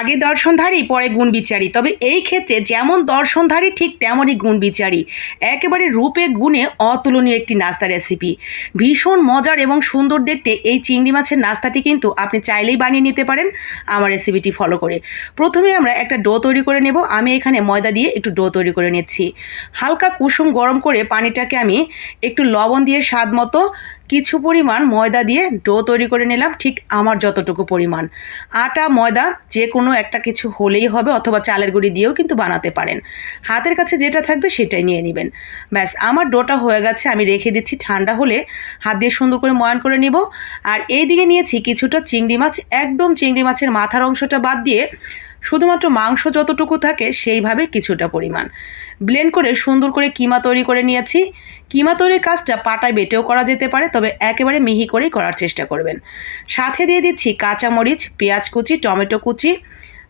আগে দর্শনধারী পরে গুণবিচারী, তবে এই ক্ষেত্রে যেমন দর্শনধারী ঠিক তেমনই গুণবিচারী। একেবারে রূপে গুণে অতুলনীয় একটি নাস্তা রেসিপি, ভীষণ মজার এবং সুন্দর দেখতে এই চিংড়ি মাছের নাস্তাটি কিন্তু আপনি চাইলেই বানিয়ে নিতে পারেন আমার রেসিপিটি ফলো করে। প্রথমে আমরা একটা ডো তৈরি করে নেব। আমি এখানে ময়দা দিয়ে একটু ডো তৈরি করে নিচ্ছি। হালকা কুসুম গরম করে পানিটাকে আমি একটু লবণ দিয়ে স্বাদ মতো কিছু পরিমাণ ময়দা দিয়ে ডো তৈরি করে নিলাম, ঠিক আমার যতটুকু পরিমাণ। আটা ময়দা যে কোনো একটা কিছু হলেই হবে, অথবা চালের গুঁড়ি দিয়েও কিন্তু বানাতে পারেন। হাতের কাছে যেটা থাকবে সেটাই নিয়ে নেবেন। ব্যাস, আমার ডোটা হয়ে গেছে, আমি রেখে দিচ্ছি। ঠান্ডা হলে হাত দিয়ে সুন্দর করে ময়ান করে নিব। আর এই দিকে নিয়েছি কিছুটা চিংড়ি মাছ, একদম চিংড়ি মাছের মাথার অংশটা বাদ দিয়ে শুধুমাত্র মাংস যতটুকু থাকে সেইভাবে কিছুটা পরিমাণ ব্লেন্ড করে সুন্দর করে কিমা তৈরি করে নিয়েছি। কিমা তৈরির কাজটা পাটায় বেটেও করা যেতে পারে, তবে একেবারে মিহি করেই করার চেষ্টা করবেন। সাথে দিয়ে দিচ্ছি কাঁচামরিচ, পেঁয়াজ কুচি, টমেটো কুচি,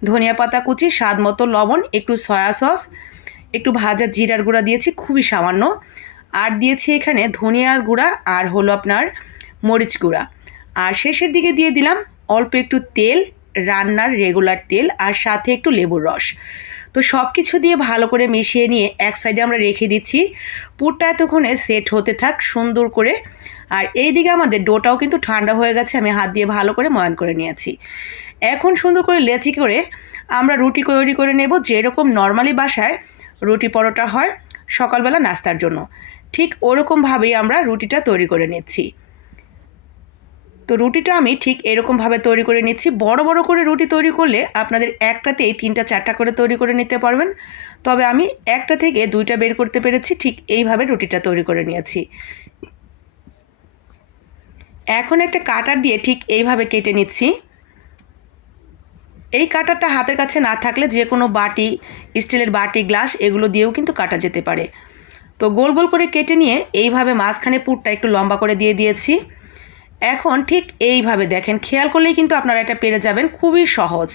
ধনিয়া পাতা কুচি, স্বাদ মতো লবণ, একটু সয়া সস, একটু ভাজা জিরার গুঁড়া দিয়েছি খুবই সামান্য, আর দিয়েছি এখানে ধনিয়ার গুঁড়া আর হলো আপনার মরিচ গুঁড়া। আর শেষের দিকে দিয়ে দিলাম অল্প একটু তেল, রান্নার রেগুলার তেল, আর সাথে একটু লেবুর রস। তো সব কিছু দিয়ে ভালো করে মিশিয়ে নিয়ে এক সাইডে আমরা রেখে দিচ্ছি। পুরটা এতক্ষণে সেট হতে থাক সুন্দর করে। আর এই দিকে আমাদের ডোটাও কিন্তু ঠান্ডা হয়ে গেছে, আমি হাত দিয়ে ভালো করে ময়ান করে নিয়েছি। এখন সুন্দর করে লেচি করে আমরা রুটি তৈরি করে নেব, যেরকম নর্মালি বাসায় রুটি পরোটা হয় সকালবেলা নাস্তার জন্য, ঠিক ওরকমভাবেই আমরা রুটিটা তৈরি করে নিচ্ছি। তো রুটিটা আমি ঠিক এরকমভাবে তৈরি করে নিচ্ছি। বড় বড় করে রুটি তৈরি করলে আপনাদের একটাতেই 3টা 4টা করে তৈরি করে নিতে পারবেন, তবে আমি একটা থেকে 2টা বের করতে পেরেছি। ঠিক এইভাবে রুটিটা তৈরি করে নিয়েছি। এখন একটা কাটার দিয়ে ঠিক এইভাবে কেটে নিচ্ছি। এই কাটারটা হাতের কাছে না থাকলে যে কোনো বাটি, স্টিলের বাটি, গ্লাস এগুলো দিয়েও কিন্তু কাটা যেতে পারে। তো গোল গোল করে কেটে নিয়ে এইভাবে মাঝখানে পুরটা একটু লম্বা করে দিয়ে দিয়েছি। এখন ঠিক এইভাবে দেখেন, খেয়াল করলেই কিন্তু আপনারা এটা পেরে যাবেন, খুবই সহজ।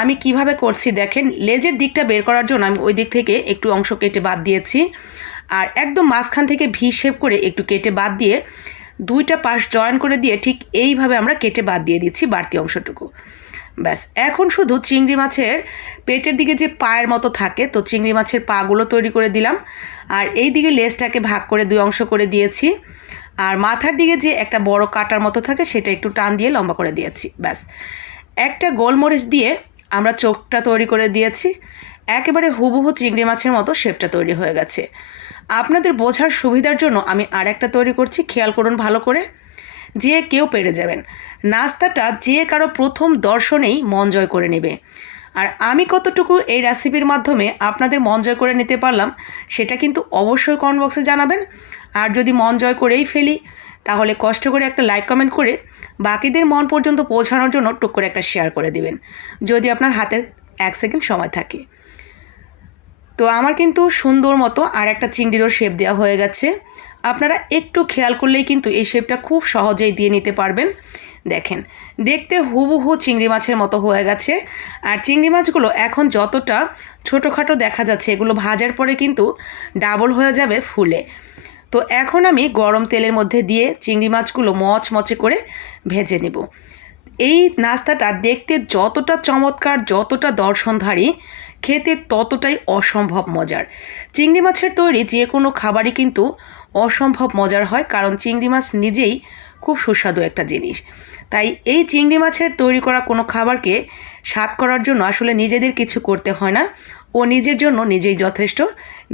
আমি কিভাবে করছি দেখেন, লেজের দিকটা বের করার জন্য আমি ওই দিক থেকে একটু অংশ কেটে বাদ দিয়েছি, আর একদম মাঝখান থেকে ভি শেপ করে একটু কেটে বাদ দিয়ে 2টা পাশ জয়েন করে দিয়ে ঠিক এইভাবে আমরা কেটে বাদ দিয়ে দিচ্ছি বাড়তি অংশটুকু। ব্যাস, এখন শুধু চিংড়ি মাছের পেটের দিকে যে পায়ের মতো থাকে, তো চিংড়ি মাছের পাগুলো তৈরি করে দিলাম। আর এই দিকে লেজটাকে ভাগ করে 2 অংশ করে দিয়েছি, আর মাথার দিকে যে একটা বড় কাটার মতো থাকে সেটা একটু টান দিয়ে লম্বা করে দিয়েছি। ব্যাস, একটা গোলমরিচ দিয়ে আমরা চোখটা তৈরি করে দিয়েছি। একেবারে হুবহু চিংড়ি মাছের মতো শেপটা তৈরি হয়ে গেছে। আপনাদের বোঝার সুবিধার জন্য আমি আর একটা তৈরি করছি, খেয়াল করুন ভালো করে। যে কেউ পেরে যাবেন, নাস্তাটা যে কারো প্রথম দর্শনেই মন জয় করে নেবে। আর আমি কতটুকু এই রেসিপির মাধ্যমে আপনাদের মন জয় করে নিতে পারলাম সেটা কিন্তু অবশ্যই কমেন্ট বক্সে জানাবেন। আর যদি মন জয় করেই ফেলি তাহলে কষ্ট করে একটা লাইক কমেন্ট করে বাকিদের মন পর্যন্ত পৌঁছানোর জন্য টুক করে একটা শেয়ার করে দিবেন, যদি আপনার হাতে 1 সেকেন্ড সময় থাকে। তো আমার কিন্তু সুন্দর মতো আর একটা চিংড়িরও শেপ দেওয়া হয়ে গেছে। আপনারা একটু খেয়াল করলেই কিন্তু এই শেপটা খুব সহজেই দিয়ে নিতে পারবেন। দেখেন, দেখতে হুবহু চিংড়ি মাছের মতো হয়ে গেছে। আর চিংড়ি মাছগুলো এখন যতটা ছোটোখাটো দেখা যাচ্ছে, এগুলো ভাজার পরে কিন্তু ডাবল হয়ে যাবে ফুলে। তো এখন আমি গরম তেলের মধ্যে দিয়ে চিংড়ি মাছগুলো মচমচে করে ভেজে নেব। এই নাস্তাটা দেখতে যতটা চমৎকার, যতটা দর্শনধারী, খেতে ততটাই অসম্ভব মজার। চিংড়ি মাছের তৈরি যে কোনো খাবারই কিন্তু অসম্ভব মজার হয়, কারণ চিংড়ি মাছ নিজেই খুব সুস্বাদু একটা জিনিস। তাই এই চিংড়ি মাছের তৈরি করা কোনো খাবারকে স্বাদ করার জন্য আসলে নিজেদের কিছু করতে হয় না, ও নিজের জন্য নিজেই যথেষ্ট,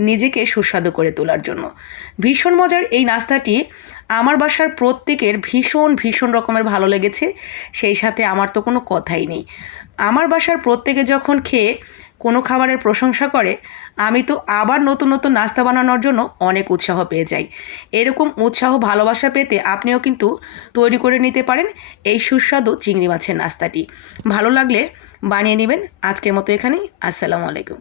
নিজেকে সুস্বাদু করে তোলার জন্য। ভীষণ মজার এই নাস্তাটি আমার বাসার প্রত্যেকের ভীষণ ভীষণ রকমের ভালো লেগেছে। সেই সাথে আমার তো কোনো কথাই নেই, আমার বাসার প্রত্যেকে যখন খেয়ে কোনো খাবারের প্রশংসা করে আমি তো আবার নতুন নতুন নাস্তা বানানোর জন্য অনেক উৎসাহ পেয়ে যাই। এরকম উৎসাহ ভালোবাসা পেতে আপনিও কিন্তু তৈরি করে নিতে পারেন এই সুস্বাদু চিংড়ি মাছের নাস্তাটি। ভালো লাগলে বানিয়ে নেবেন। আজকের মতো এখানেই। আসসালামু আলাইকুম।